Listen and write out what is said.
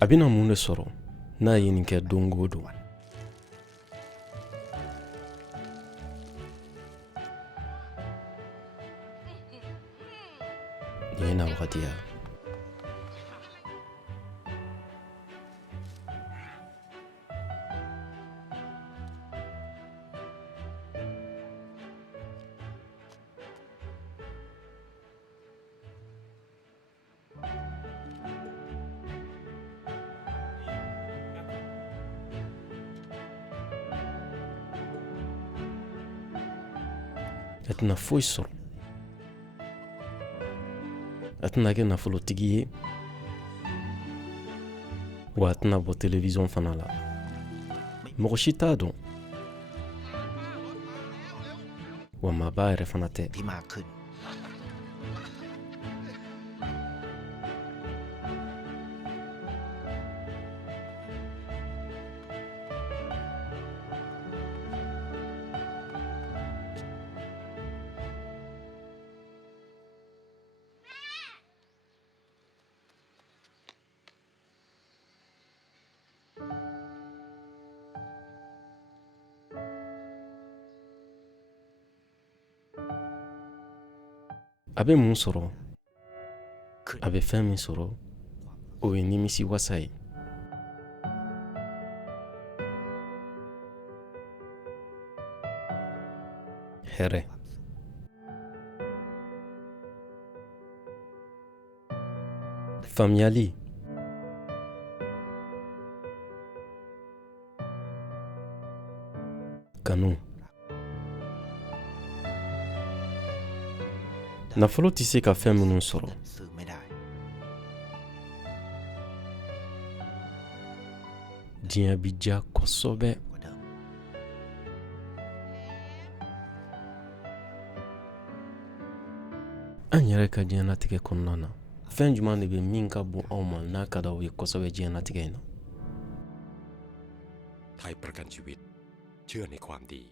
a bɛna mun de sɔrɔ n'a ye nin kɛ don o don. Nin ye na wagati ya. A tɛna foyi sɔrɔ. A tɛna kɛ nafolotigi ye, wa a tɛna bɔ télévision fana la. Mɔgɔ si t'a dɔn, wa maaba yɛrɛ fana tɛ. A bɛ mun sɔrɔ? A bɛ fɛn min sɔrɔ, o ye nimisi wasa ye. Hɛrɛ. Faamuyali. Kanu. Nafolo tɛ se ka fɛn minnu sɔrɔ. Diɲɛ bi diya kosɛbɛ. An yɛrɛ ka diɲɛlatigɛ kɔnɔna na, fɛn jumɛn de bɛ min ka bon anw ma n'a ka d'aw ye kosɛbɛ diɲɛlatigɛ in na? ไทยประกันชีวิตเชื่อในความดี